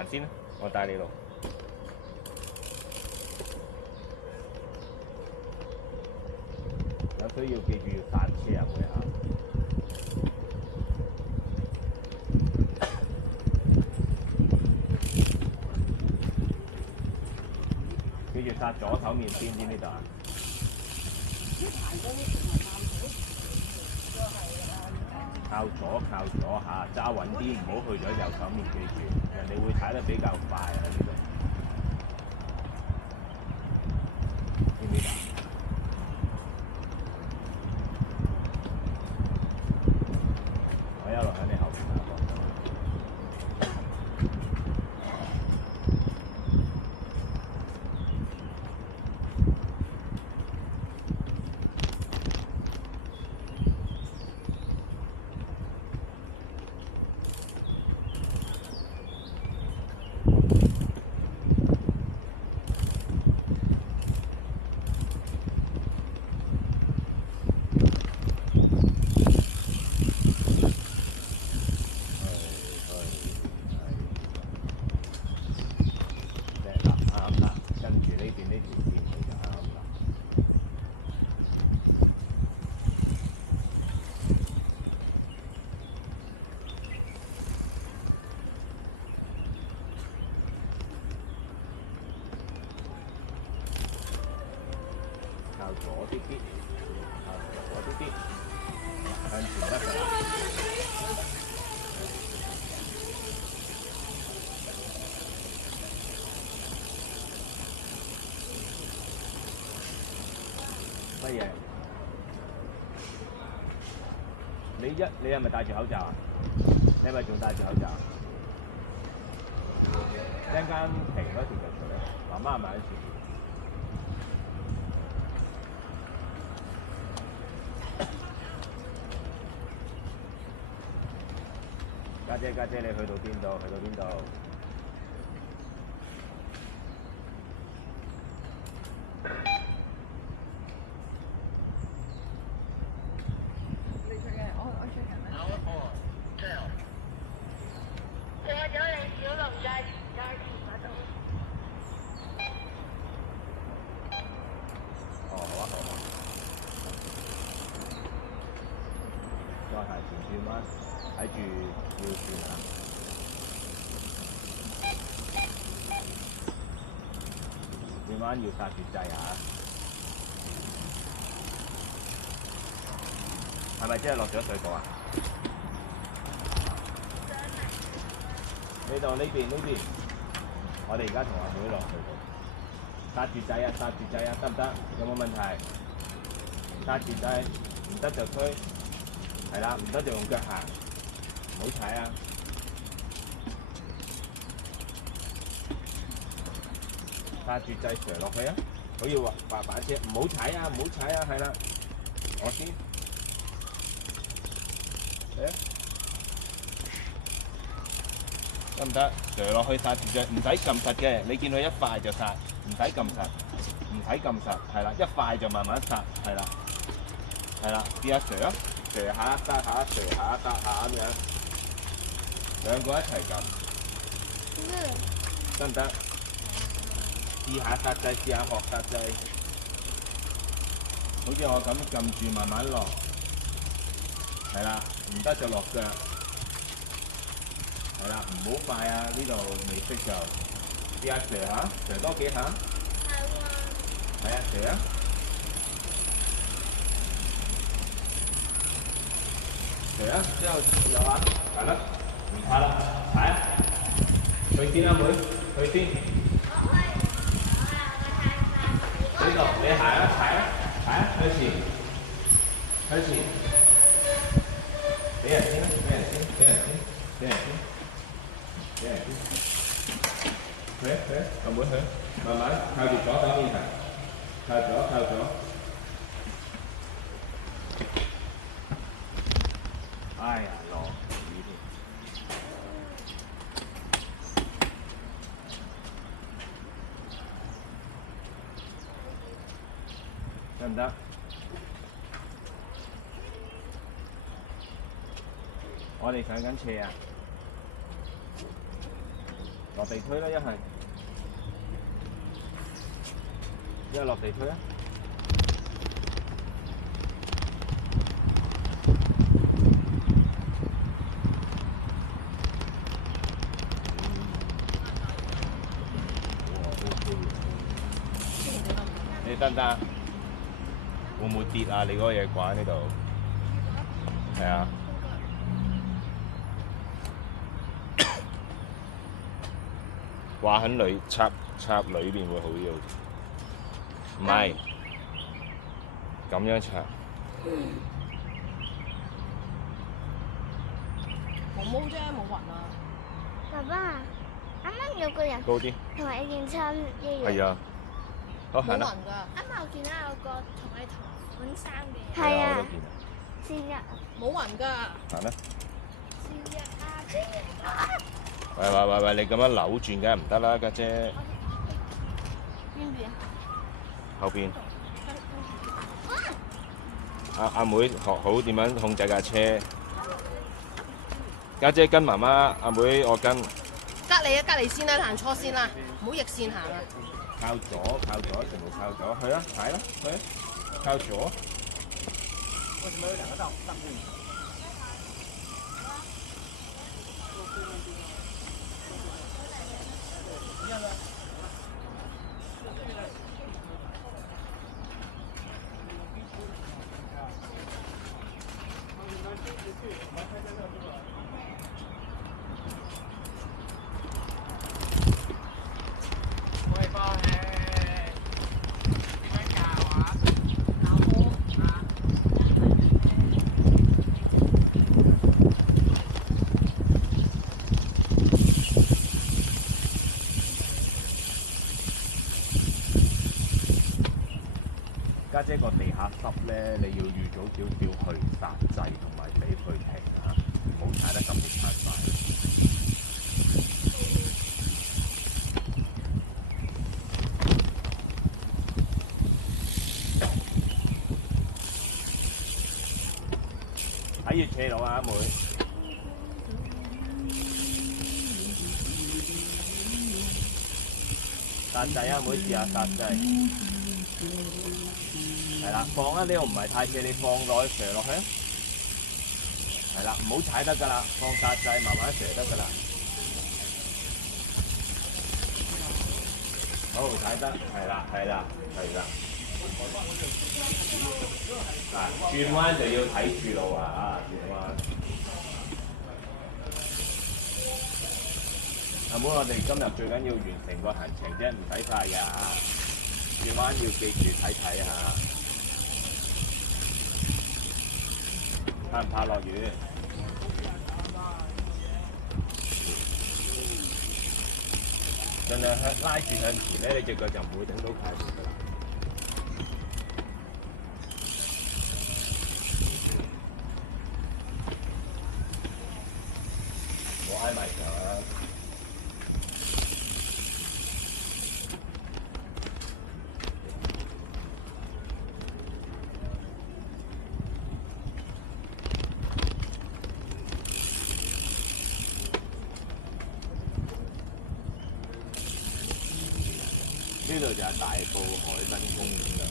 行先啦，我帶你路。有需要記住要剎車啊，每下。記住剎左手面邊呢度啊！靠左下，揸穩啲，唔好去咗右手面，記住，人哋會踩得比較快啊呢度。知唔知啊？我一路喺你後邊打過。靠左啲啲，靠左啲啲，向前得㗎啦。乜嘢？你係咪戴住口罩啊？你係咪仲戴住口罩？一陣間停嗰時就除啦。媽媽係咪喺前面？家姐，你去到邊度？去到邊度？你出嘅，我出緊啦。過咗你小龍街嗰度。哦，好啊，好啊。再行前轉彎，睇住要轉啊！轉彎要剎住掣啊！係咪真係落咗水果啊？呢邊，我哋而家同阿妹落去度，剎住掣啊，剎住掣啊，得唔得？有冇問題？剎住掣，唔得就推，係啦，唔得就用腳行，唔好踩啊！剎住掣上落去啊！好似滑板車，唔好踩啊，唔好踩啊，係啦，我先。得唔得？上落去剎住掣，唔使撳實嘅。你見佢一塊就剎，唔使撳實，唔使撳實，係啦，一塊就慢慢剎，係啦，係啦，試下上啊，上下剎下，上下剎下咁樣，兩個一齊撳，得唔得？試下剎掣，試下學剎掣，好似我咁撳住慢慢落，係啦，唔得就落腳。係啦，唔好快啊！呢度未識就試下射下，射多幾下。係啊，射啊！射啊！之後有下，係啦，唔怕啦，踩啊！去先啦，妹，去先。呢度你行啊，踩啊，踩啊，向前，向前。俾人先啦，俾人先，俾人先，俾人先。去，阿妹去，慢慢靠住左手面行，靠左。哎呀，落雨添。得唔得？我哋上緊斜啊！落地推啦，一係落地推啊！你得唔得？會唔會跌啊？你嗰個嘢掛喺呢度，係啊。掛喺裏插裏邊會好啲，唔係咁樣插。冇毛啫，冇雲啊！爸爸，啱啱有個人高啲。同你件衫一樣。係啊。好冇行啦。雲㗎。啱啱我見到有個同你同款衫嘅。係啊，我係啊都，見。先一。冇雲㗎。行啦。先一啊！先一啊！喂，你咁樣扭轉梗係唔得啦，家姐。邊邊啊？後邊。阿妹學好點樣控制架車。家姐跟媽媽，阿妹我跟。隔離先啦，行錯先啦，唔好逆線行啊！靠左，全部靠左，去啦，踩啦，去啦，靠左。家姐個地下濕咧，你要預早少少去煞掣同埋俾佢停啊，唔好踩得咁烈太快。睇住斜路啊，阿妹。煞掣啊，阿妹試下煞掣。係啦，放啊！呢度唔係太斜，你放落去射落去啊！係啦，唔好踩得㗎啦，放煞掣，慢慢射得㗎啦。好，踩得，係啦。嗱，轉彎就要睇住路啊！轉彎。阿妹，我哋今日最緊要完成個行程啫，唔使快㗎。轉彎要記住睇下。怕唔怕落雨？盡量拉住向前咧，你隻腳就唔會頂到太陽㗎啦。我挨埋上。呢度就係大埔海濱公園啦。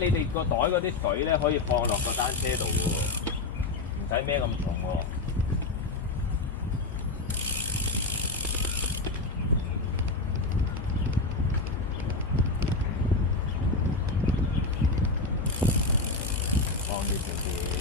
你哋個袋嗰啲水咧，可以放落個單車度嘅喎，唔使孭咁重喎。放啲少啲。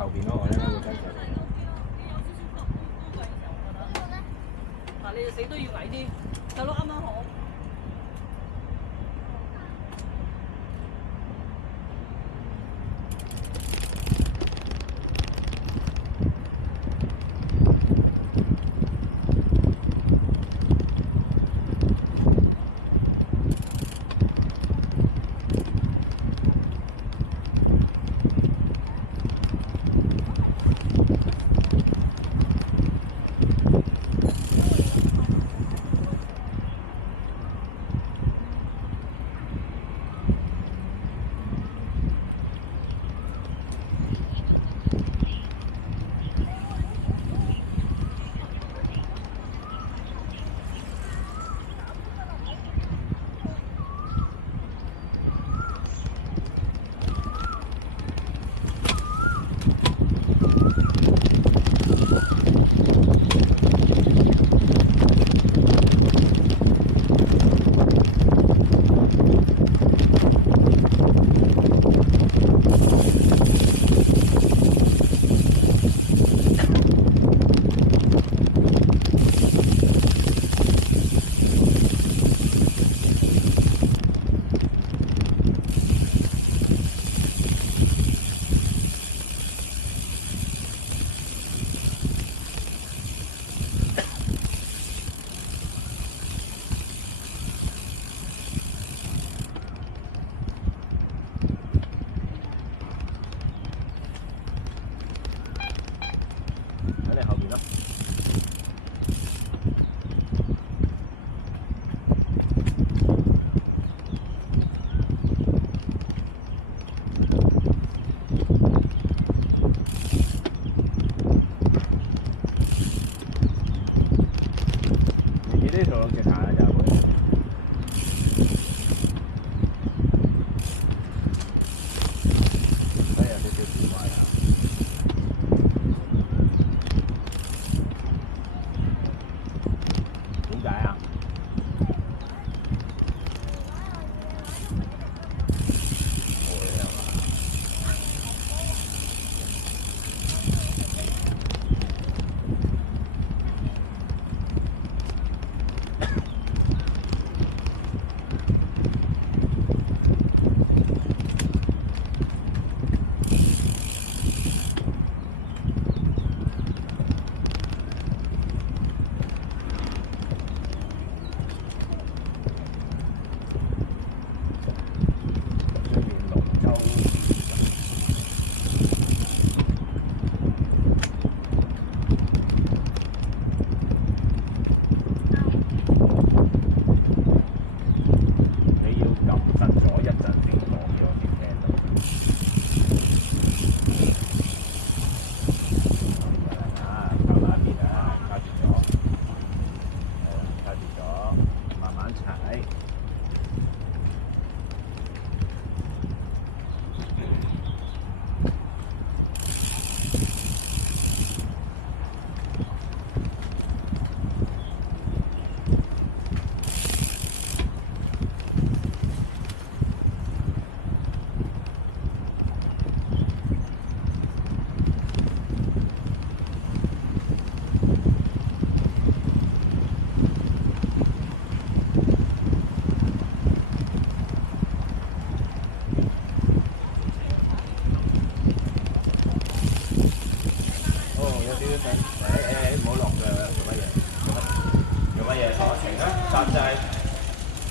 後邊嗰個咧會跟住。嗱，你哋死都要矮啲，細佬啱啱好。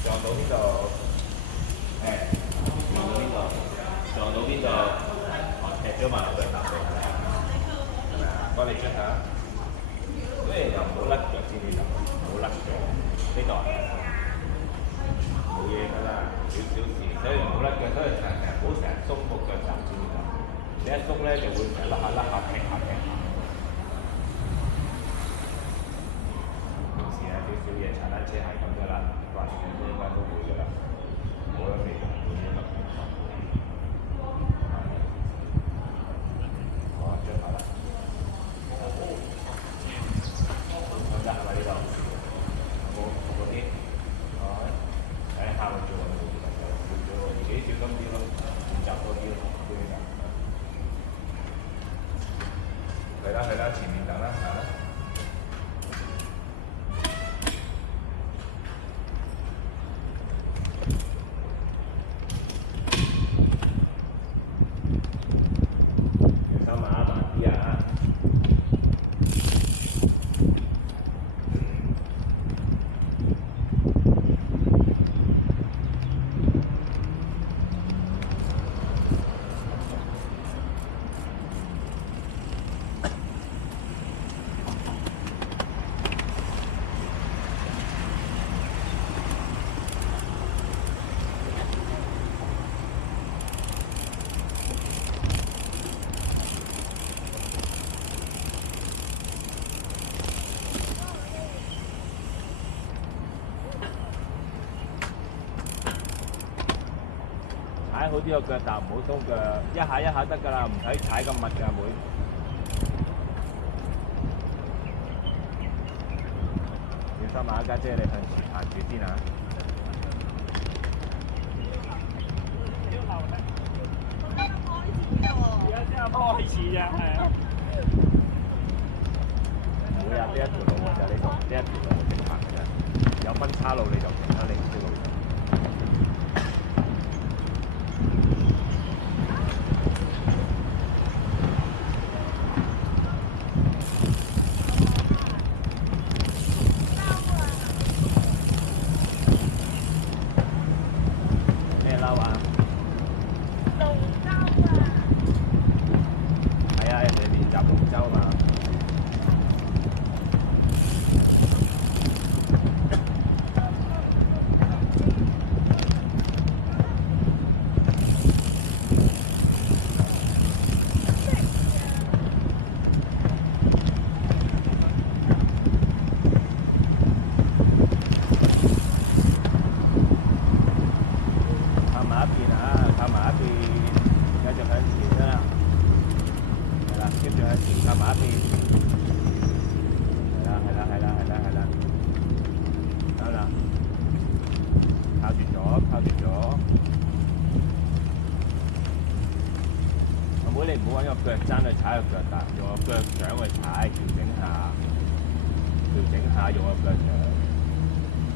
撞到邊度？誒，撞到邊度？撞到邊度？哦，踢咗埋落腳踏度，係咪啊？幫你捽下，跟住就唔好甩腳先呢度，唔好甩腳。呢度冇嘢㗎啦，少少事，所以唔好甩腳，所以成日唔好成日鬆個腳踏先呢度。你一鬆咧就會成日甩下劈下劈下。平時啊少少嘢踩單車係咁㗎啦，慣嘅應該都會㗎啦。冇得避，冇嘢得。好啊，捽下啦。咁得係咪呢度？好嗰啲，好，睇下佢做緊冇做緊，少少喎，自己小心啲咯，練習多啲咯，對㗎。係啦係啦，前面等啦，行啦。踩好啲個腳踏，唔好鬆腳，一下一下得㗎啦，唔使踩咁密㗎，妹。小心啊，家姐，你向前行住先啊！而家先啱開始啫，係啊。唔會有呢一條路喎，就呢度，呢一條路直行嘅啫。有分岔路你就停啦，你唔識路。你唔好揾個腳踭去踩個腳踏，用個腳掌去踩，調整下，用個腳掌。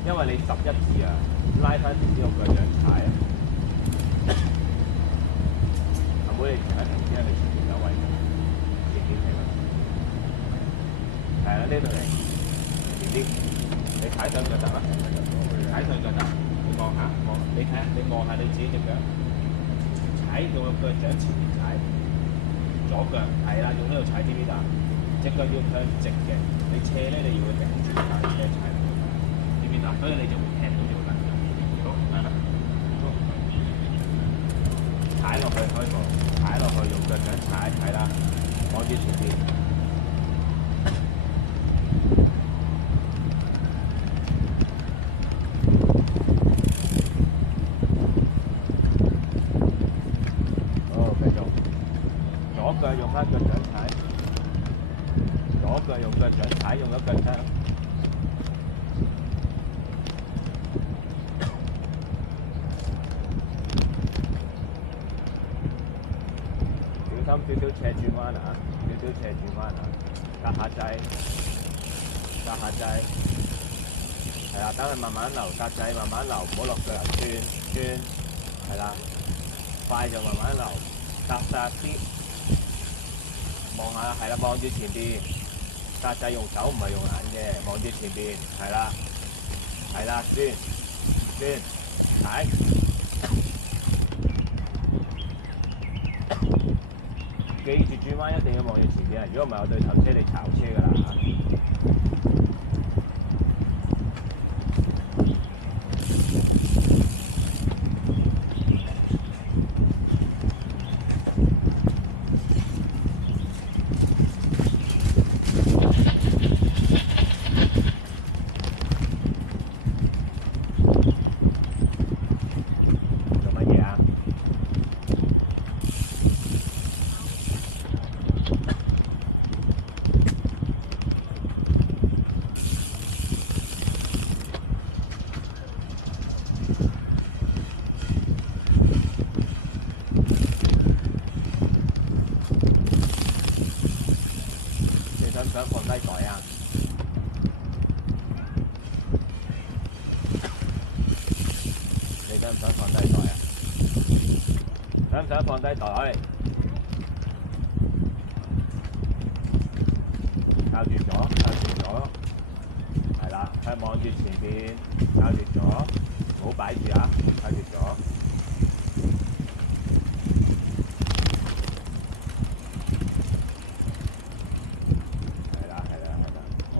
因為你11字啊，拉翻少少個腳掌踩啊。阿妹你停一停先，你前面有位嘅，靜啲停啦。係啦，呢度嚟，靜啲。你踩上腳踏啦，踩上腳踏，你望下，你睇下，你望下你自己隻腳，踩用個腳掌前面踩。左腳係啦，用呢度踩啲呢度，隻腳要向直嘅。你斜咧，你要頂住架車踩落去，呢邊嗱，所以你就會踢到條筋。好，係啦，踩落去開步，踩落去用腳掌踩，係啦，望住前邊。用翻腳掌踩，左腳用腳掌踩，用咗腳踭。小心少少斜轉彎啊！少少斜轉彎啊！隔下掣，隔下掣。係啦，等佢慢慢流，隔掣慢慢流，唔好落腳，轉，係啦，快就慢慢流，踏實啲。望下，係啦，望住前邊，搭掣用手唔係用眼嘅，望住前邊，係啦，轉，轉，踩。記住轉彎一定要望住前邊啊！如果唔係我對頭車你炒車㗎啦。想放低袋啊！你想唔想放低袋啊？想唔想放低袋？靠住咗，靠住咗，係啦，係望住前邊，靠住咗，唔好擺住啊，靠住咗。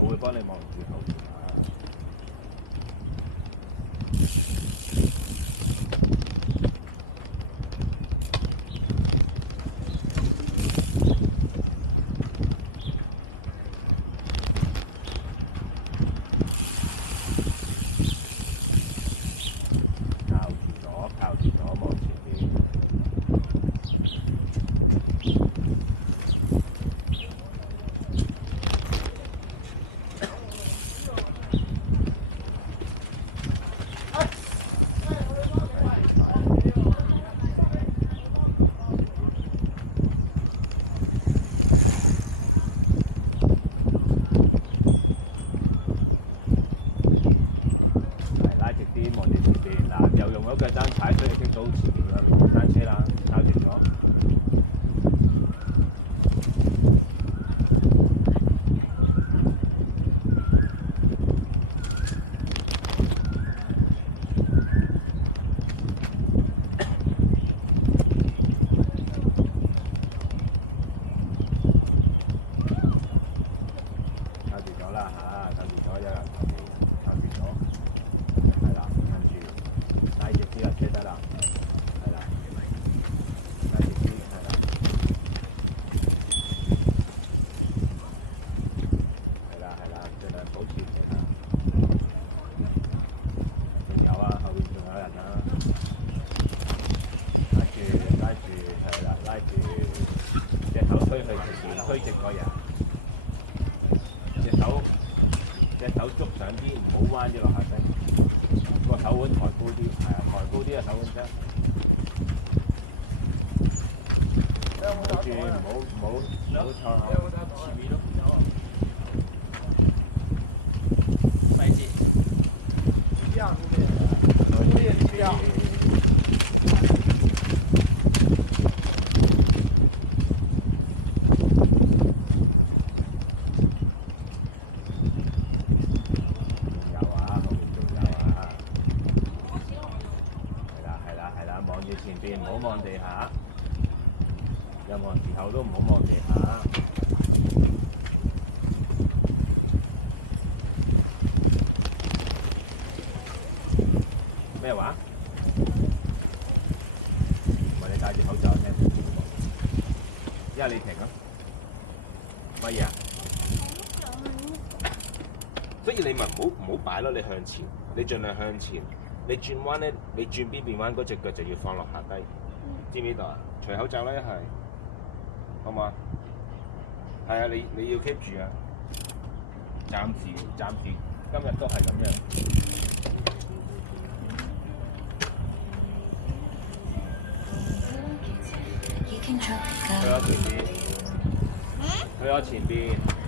我會幫你望住後邊啊！靠住咗，望前邊。望住前邊嗱，又用咗腳踭踩，所以棘到前面嘅單車啦，靠住咗。靠住咗啦嚇，靠住咗有人後面靠住咗。係啦，跟住拉直啲架車得啦，係啦，拉直啲，係啦，係啦，盡量保持其他。仲有啊，後面仲有人啊，拉住，係啦，拉住，隻手推去前面，推直個人，隻手捉上啲，唔好彎咗落下低。個手腕抬高啲，係啊，抬高啲啊手腕啫。住唔好錯口。前面都唔走啊！細節。一樣嘅。所以一樣。望住前邊，唔好望地下。任何時候都唔好望地下。咩話？唔係你戴住口罩聽。一係你停啊！乜嘢啊？所以你咪唔好擺咯，你向前，你盡量向前。你轉彎咧，你轉邊邊彎嗰隻腳就要放落下低，知唔知道啊？除口罩啦，一係，好唔好啊？係啊，你要 keep 住啊！暫時，今日都係咁樣。去我前邊，去我前邊。